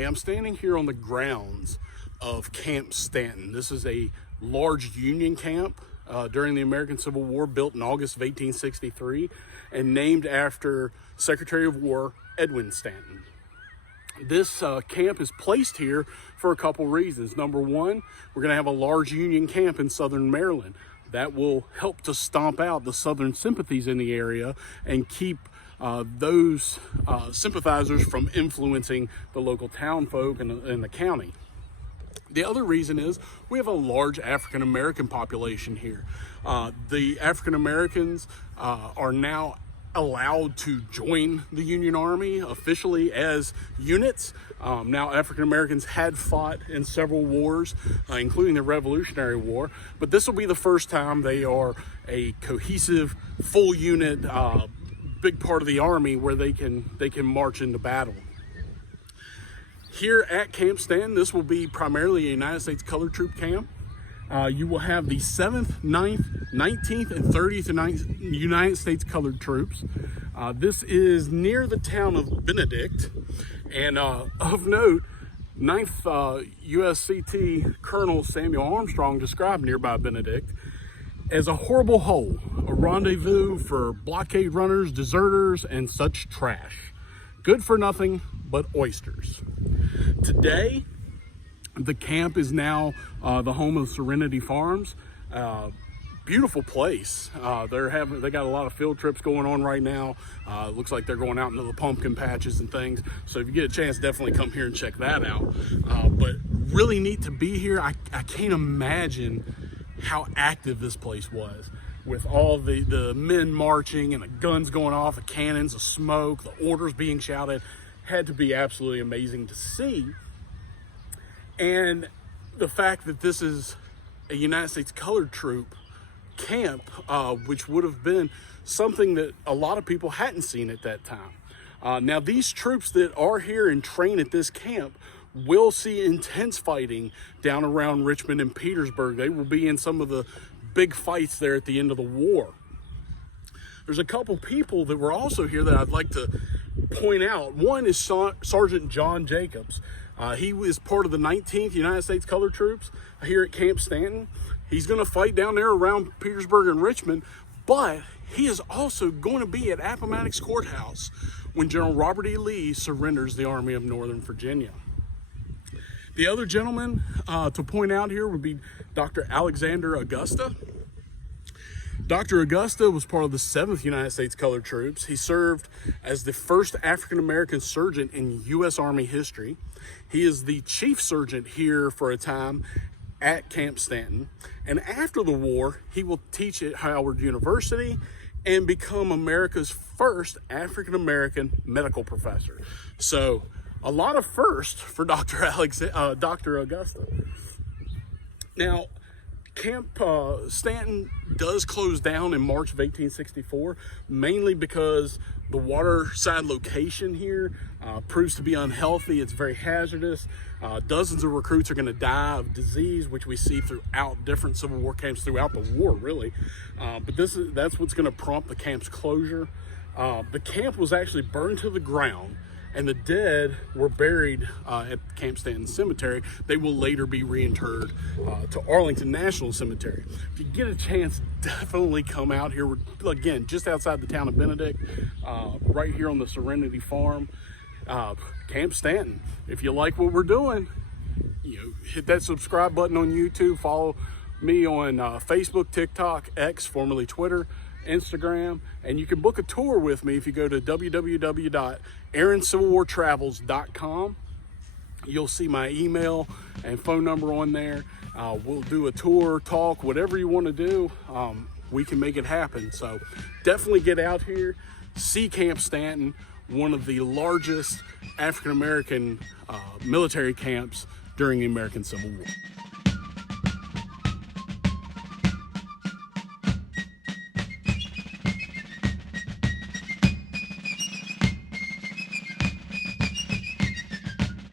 Hey, I'm standing here on the grounds of Camp Stanton. This is a large Union camp during the American Civil War, built in August of 1863 and named after Secretary of War Edwin Stanton. This camp is placed here for a couple reasons. Number one, we're going to have a large Union camp in southern Maryland. That will help to stomp out the Southern sympathies in the area and keep those sympathizers from influencing the local town folk and the county. The other reason is we have a large African American population here. The African Americans are now allowed to join the Union Army officially as units. Now African Americans had fought in several wars, including the Revolutionary War, but this will be the first time they are a cohesive, full unit, big part of the Army where they can march into battle. Here at Camp Stanton, this will be primarily a United States Colored Troop camp. You will have the 7th, 9th, 19th, and 30th United States Colored Troops. This is near the town of Benedict. And of note, 9th USCT Colonel Samuel Armstrong described nearby Benedict as a horrible hole, a rendezvous for blockade runners, deserters, and such trash. Good for nothing but oysters. Today, the camp is now the home of Serenity Farms. Beautiful place. They got a lot of field trips going on right now. Looks like they're going out into the pumpkin patches and things. So if you get a chance, definitely come here and check that out. But really neat to be here. I can't imagine how active this place was, with all the men marching and the guns going off, the cannons, the smoke, the orders being shouted. Had to be absolutely amazing to see. And the fact that this is a United States Colored Troop camp, which would have been something that a lot of people hadn't seen at that time. Now, these troops that are here and train at this camp will see intense fighting down around Richmond and Petersburg. They will be in some of the big fights there at the end of the war. There's a couple people that were also here that I'd like to point out. One is Sergeant John Jacobs. He was part of the 19th United States Colored Troops here at Camp Stanton. He's going to fight down there around Petersburg and Richmond, but he is also going to be at Appomattox Courthouse when General Robert E. Lee surrenders the Army of Northern Virginia. The other gentleman to point out here would be Dr. Alexander Augusta. Dr. Augusta was part of the 7th United States Colored Troops. He served as the first African-American surgeon in U.S. Army history. He is the chief surgeon here for a time at Camp Stanton. And after the war, he will teach at Howard University and become America's first African-American medical professor. So a lot of firsts for Dr. Augusta. Now, Camp Stanton does close down in March of 1864, mainly because the waterside location here proves to be unhealthy. It's very hazardous. Dozens of recruits are going to die of disease, which we see throughout different Civil War camps throughout the war, really. But that's what's going to prompt the camp's closure. The camp was actually burned to the ground, and the dead were buried at Camp Stanton Cemetery. They will later be reinterred to Arlington National Cemetery. If you get a chance, definitely come out here. We're, again, just outside the town of Benedict, right here on the Serenity Farm. Camp Stanton. If you like what we're doing, hit that subscribe button on YouTube. Follow me on Facebook, TikTok, X, formerly Twitter, Instagram, and you can book a tour with me if you go to www.aaroncivilwartravels.com. You'll see my email and phone number on there. We'll do a tour, talk, whatever you want to do. We can make it happen. So definitely get out here, see Camp Stanton, one of the largest African-American military camps during the American Civil War.